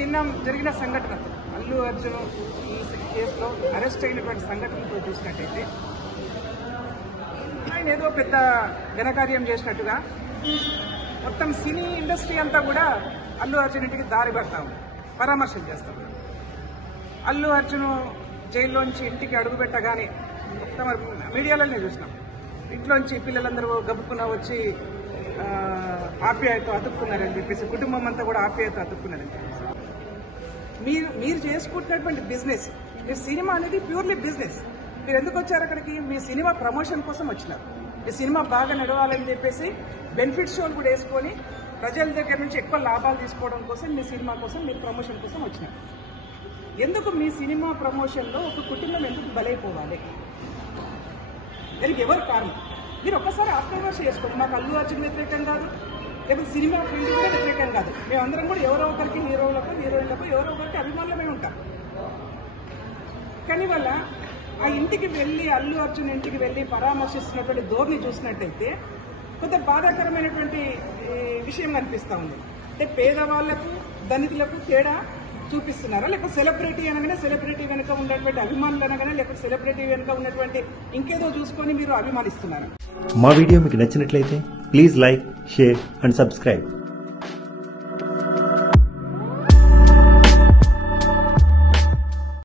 నిన్న జరిగిన సంఘటన అల్లు అర్జున్ ఈ కేసులో అరెస్ట్ అయినటువంటి సంఘటనతో చూసినట్టయితే ఆయన ఏదో పెద్ద ఘనకార్యం చేసినట్టుగా మొత్తం సినీ ఇండస్ట్రీ అంతా కూడా అల్లు అర్జున్ ఇంటికి దారి పడతా ఉంది, పరామర్శలు చేస్తాం. అల్లు అర్జున్ జైల్లోంచి ఇంటికి అడుగు పెట్టగానే మొత్తం మీడియాలోనే చూసినాం. ఇంట్లోంచి పిల్లలందరూ గబుక్కున వచ్చి ఆప్యాయత అతుక్కున్నారని చెప్పేసి, కుటుంబం అంతా కూడా ఆప్యాయత అతుక్కున్నారని చెప్పేసి. మీరు చేసుకుంటున్నటువంటి బిజినెస్, మీ సినిమా అనేది ప్యూర్లీ బిజినెస్. మీరు ఎందుకు వచ్చారు అక్కడికి? మీ సినిమా ప్రమోషన్ కోసం వచ్చినారు. మీ సినిమా బాగా నడవాలని చెప్పేసి బెనిఫిట్ షోలు కూడా వేసుకొని ప్రజల దగ్గర నుంచి ఎక్కువ లాభాలు తీసుకోవడం కోసం, మీ సినిమా కోసం, మీ ప్రమోషన్ కోసం వచ్చినారు. ఎందుకు మీ సినిమా ప్రమోషన్లో ఒక కుటుంబం ఎందుకు బలైపోవాలి? దానికి ఎవరు కారణం? మీరు ఒక్కసారి ఆత్మవిమర్శ చేసుకోండి. మాకు అల్లు అర్జున్ వ్యతిరేకం కాదు, లేకపోతే సినిమా ఫీల్డ్ కూడా వ్యతిరేకం కాదు. మేమందరం కూడా ఎవరో ఒకరికి, హీరోలకు హీరోయిన్లకు ఎవరో ఒకరికి అభిమానులమే ఉంటాం. కానీ వల్ల ఆ ఇంటికి వెళ్ళి, అల్లు అర్జున్ ఇంటికి వెళ్ళి పరామర్శిస్తున్నటువంటి ధోరణి చూసినట్టయితే కొంత బాధాకరమైనటువంటి విషయం కనిపిస్తూ ఉంది. అంటే పేదవాళ్లకు ధనికులకు తేడా చూపిస్తున్నారా? లేకపోతే సెలబ్రిటీ అనగానే సెలబ్రిటీ వెనుక ఉన్నటువంటి అభిమానులు అనగానే, లేకపోతే సెలబ్రిటీ వెనుక ఉన్నటువంటి ఇంకేదో చూసుకొని మీరు అభిమానిస్తున్నారా? మా వీడియో మీకు నచ్చినట్లయితే please like, share and subscribe.